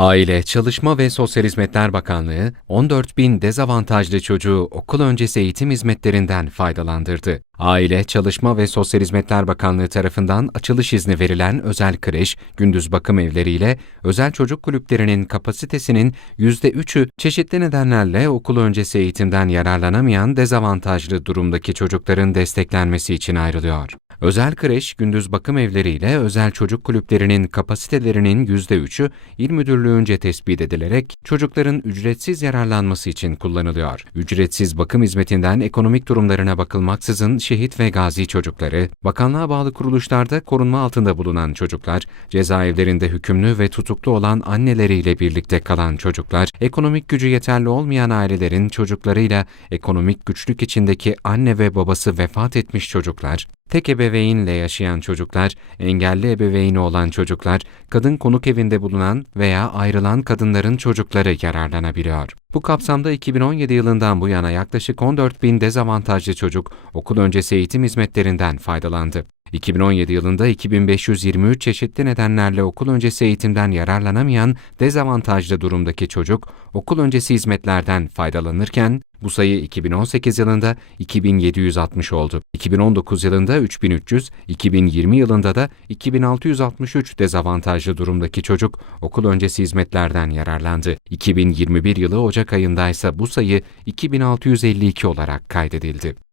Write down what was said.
Aile, Çalışma ve Sosyal Hizmetler Bakanlığı 14 bin dezavantajlı çocuğu okul öncesi eğitim hizmetlerinden faydalandırdı. Aile, Çalışma ve Sosyal Hizmetler Bakanlığı tarafından açılış izni verilen özel kreş, gündüz bakım evleriyle özel çocuk kulüplerinin kapasitesinin %3'ü çeşitli nedenlerle okul öncesi eğitimden yararlanamayan dezavantajlı durumdaki çocukların desteklenmesi için ayrılıyor. Özel kreş, gündüz bakım evleriyle özel çocuk kulüplerinin kapasitelerinin %3'ü İl Müdürlüğü'nce tespit edilerek çocukların ücretsiz yararlanması için kullanılıyor. Ücretsiz bakım hizmetinden ekonomik durumlarına bakılmaksızın şehit ve gazi çocukları, bakanlığa bağlı kuruluşlarda korunma altında bulunan çocuklar, cezaevlerinde hükümlü ve tutuklu olan anneleriyle birlikte kalan çocuklar, ekonomik gücü yeterli olmayan ailelerin çocuklarıyla ekonomik güçlük içindeki anne ve babası vefat etmiş çocuklar, tek ebeveynle yaşayan çocuklar, engelli ebeveyni olan çocuklar, kadın konuk evinde bulunan veya ayrılan kadınların çocukları yararlanabiliyor. Bu kapsamda 2017 yılından bu yana yaklaşık 14 bin dezavantajlı çocuk okul öncesi eğitim hizmetlerinden faydalandı. 2017 yılında 2523 çeşitli nedenlerle okul öncesi eğitimden yararlanamayan dezavantajlı durumdaki çocuk okul öncesi hizmetlerden faydalanırken bu sayı 2018 yılında 2760 oldu. 2019 yılında 3300, 2020 yılında da 2663 dezavantajlı durumdaki çocuk okul öncesi hizmetlerden yararlandı. 2021 yılı Ocak ayında ise bu sayı 2652 olarak kaydedildi.